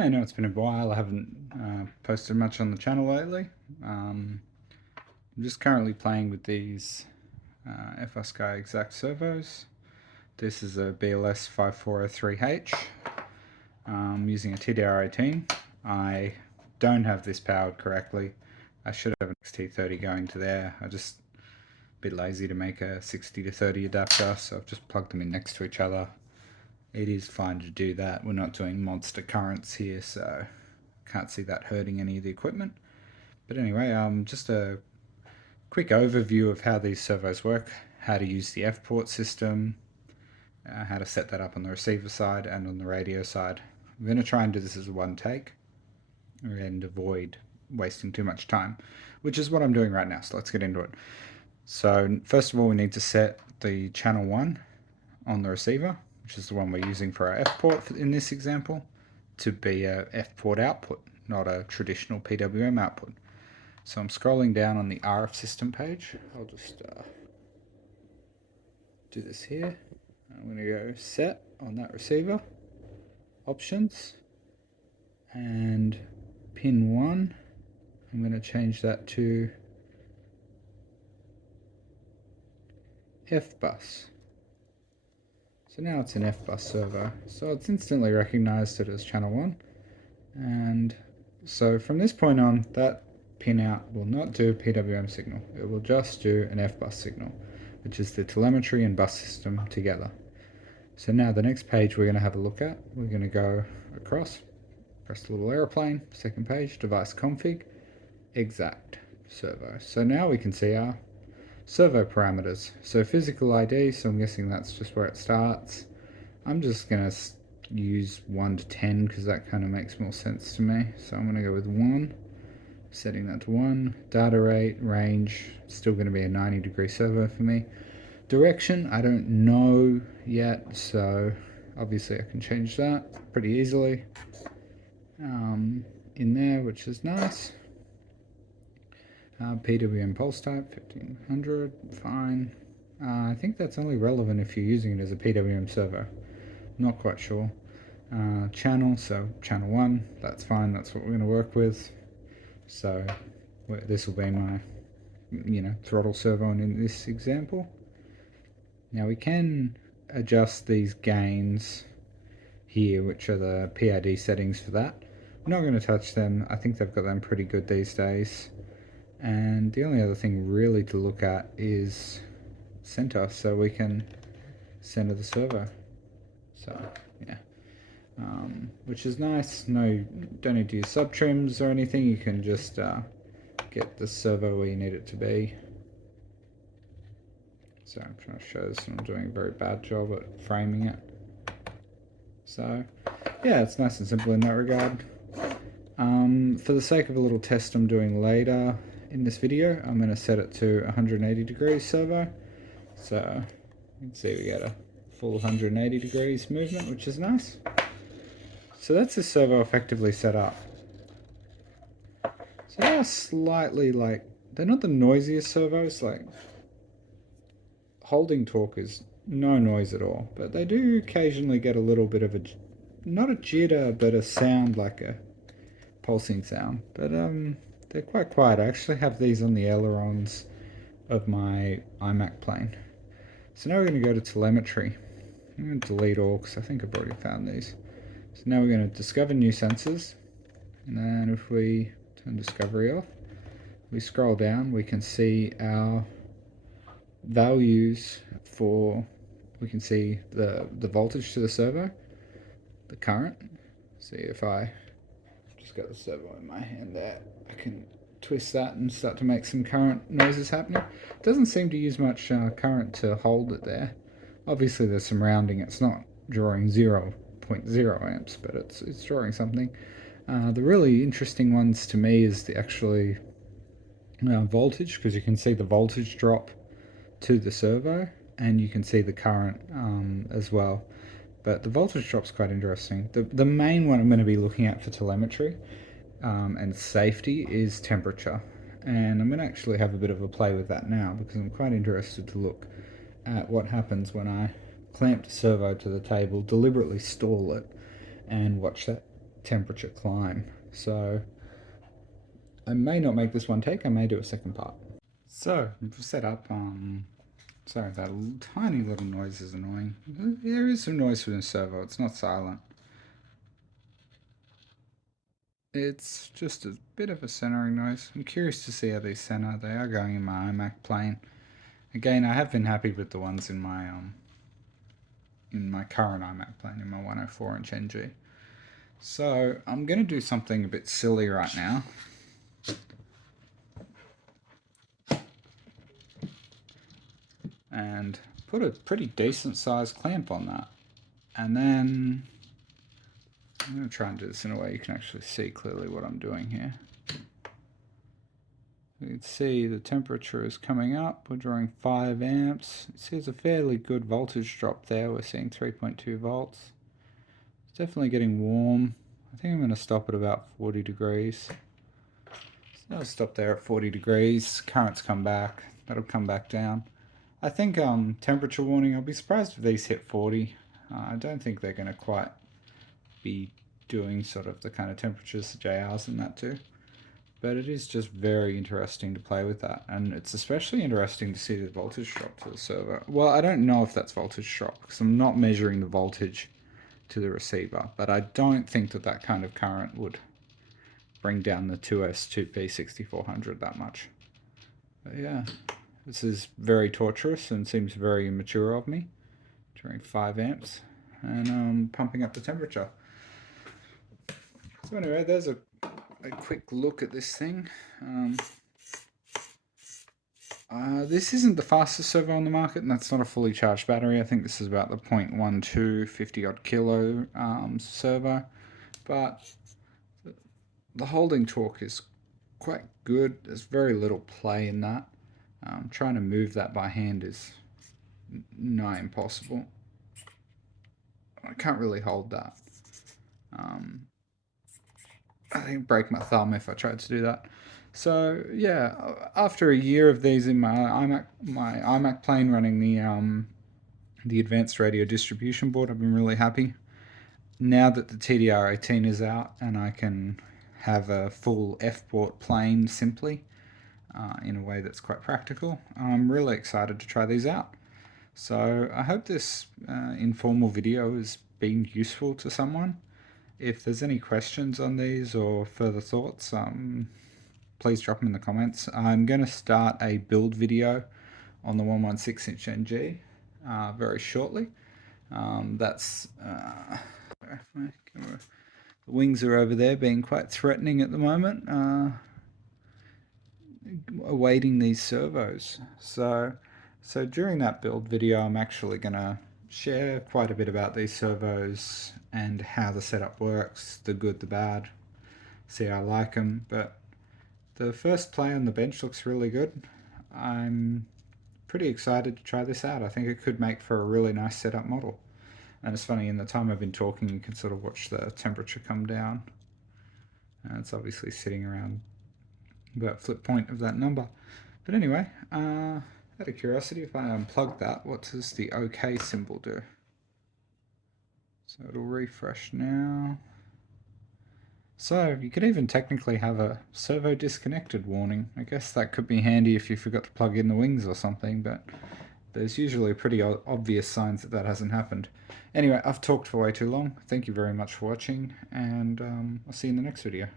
I know it's been a while. I haven't posted much on the channel lately. I'm just currently playing with these FrSky Xact servos. This is a BLS 5403H. Using a TDR18. I don't have this powered correctly. I should have an XT30 going to there. I just a bit lazy to make a 60 to 30 adapter, so I've just plugged them in next to each other. It is fine to do that. We're not doing monster currents here, so can't see that hurting any of the equipment. But anyway, just a quick overview of how these servos work, how to use the F-port system, how to set that up on the receiver side and on the radio side. I'm going to try and do this as one take and avoid wasting too much time, which is what I'm doing right now, so let's get into it. So first of all, we need to set the channel 1 on the receiver, which is the one we're using for our F-port in this example, to be a F-port output, not a traditional PWM output. So I'm scrolling down on the RF system page. I'll just do this here. I'm going to go set on that receiver, options, and pin 1. I'm going to change that to F-bus. So now it's an F-bus servo. So it's instantly recognized it as channel 1. And so from this point on, that pin out will not do a PWM signal. It will just do an F-bus signal, which is the telemetry and bus system together. So now the next page we're going to have a look at, we're going to go across, press the little aeroplane, second page, device config, exact servo. So now we can see our servo parameters. So physical ID, so I'm guessing that's just where it starts. I'm just going to use 1 to 10 because that kind of makes more sense to me. So I'm going to go with 1, setting that to 1. Data rate, range, still going to be a 90-degree servo for me. Direction, I don't know yet, so obviously I can change that pretty easily in there, which is nice. PWM pulse type, 1500, fine. I think that's only relevant if you're using it as a PWM servo. Not quite sure. Channel, so channel 1, that's fine, that's what we're going to work with. So this will be my, throttle servo in this example. Now we can adjust these gains here, which are the PID settings for that. I'm not going to touch them. I think they've got them pretty good these days. And the only other thing really to look at is center, so we can center the servo. So yeah, which is nice. No, don't need to use sub trims or anything. You can just get the servo where you need it to be. So I'm trying to show this and I'm doing a very bad job at framing it. So yeah, it's nice and simple in that regard. For the sake of a little test I'm doing later in this video, I'm going to set it to 180 degrees servo. So you can see we get a full 180 degrees movement, which is nice. So that's the servo effectively set up. So they are slightly they're not the noisiest servos, holding torque is no noise at all, but they do occasionally get a little bit of not a jitter, but a sound like a pulsing sound. But they're quite quiet. I actually have these on the ailerons of my iMac plane. So now we're going to go to telemetry. I'm going to delete all because I think I've already found these. So now we're going to discover new sensors, and then if we turn discovery off, we scroll down, we can see our values for, we can see the voltage to the servo, the current. See if I just got the servo in my hand there, I can twist that and start to make some current noises happening. It doesn't seem to use much current to hold it there. Obviously there's some rounding, it's not drawing 0.0 amps, but it's drawing something. The really interesting ones to me is the actually voltage, because you can see the voltage drop to the servo and you can see the current as well, but the voltage drop's quite interesting. The main one I'm going to be looking at for telemetry and safety is temperature, and I'm going to actually have a bit of a play with that now because I'm quite interested to look at what happens when I clamp the servo to the table, deliberately stall it, and watch that temperature climb. So I may not make this one take, I may do a second part. So I've set up, sorry, that tiny little noise is annoying. There is some noise from the servo, it's not silent. It's just a bit of a centering noise. I'm curious to see how they center. They are going in my iMac plane. Again, I have been happy with the ones in my current iMac plane, in my 104-inch NG. So I'm going to do something a bit silly right now. And put a pretty decent sized clamp on that. And then I'm going to try and do this in a way you can actually see clearly what I'm doing here. You can see the temperature is coming up. We're drawing 5 amps. You see, it's a fairly good voltage drop there. We're seeing 3.2 volts. It's definitely getting warm. I think I'm going to stop at about 40 degrees. So I'll stop there at 40 degrees. Currents come back. That'll come back down. I think temperature warning, I'll be surprised if these hit 40. I don't think they're going to quite be doing sort of the kind of temperatures the JRs and that do. But it is just very interesting to play with that. And it's especially interesting to see the voltage drop to the servo. Well, I don't know if that's voltage drop because I'm not measuring the voltage to the receiver. But I don't think that that kind of current would bring down the 2S2P6400 that much. But yeah. This is very torturous and seems very immature of me, drawing 5 amps and pumping up the temperature. So anyway, there's a quick look at this thing. This isn't the fastest servo on the market, and that's not a fully charged battery. I think this is about the 0.12 50 odd kilo servo, but the holding torque is quite good. There's very little play in that. Trying to move that by hand is nigh impossible. I can't really hold that. I think I'd break my thumb if I tried to do that. So yeah, after a year of these in my iMac plane running the advanced radio distribution board, I've been really happy. Now that the TDR18 is out and I can have a full F-port plane simply, in a way that's quite practical, I'm really excited to try these out. So I hope this informal video has been useful to someone. If there's any questions on these or further thoughts, please drop them in the comments. I'm going to start a build video on the 116-inch NG very shortly. The wings are over there being quite threatening at the moment. Awaiting these servos. So during that build video, I'm actually going to share quite a bit about these servos and how the setup works, the good, the bad, see how I like them. But the first play on the bench looks really good. I'm pretty excited to try this out. I think it could make for a really nice setup model. And it's funny, in the time I've been talking, you can sort of watch the temperature come down. And it's obviously sitting around about flip point of that number. But anyway, out of curiosity, if I unplug that, what does the OK symbol do? So it'll refresh now. So you could even technically have a servo disconnected warning. I guess that could be handy if you forgot to plug in the wings or something, but there's usually pretty obvious signs that that hasn't happened. Anyway, I've talked for way too long. Thank you very much for watching, and I'll see you in the next video.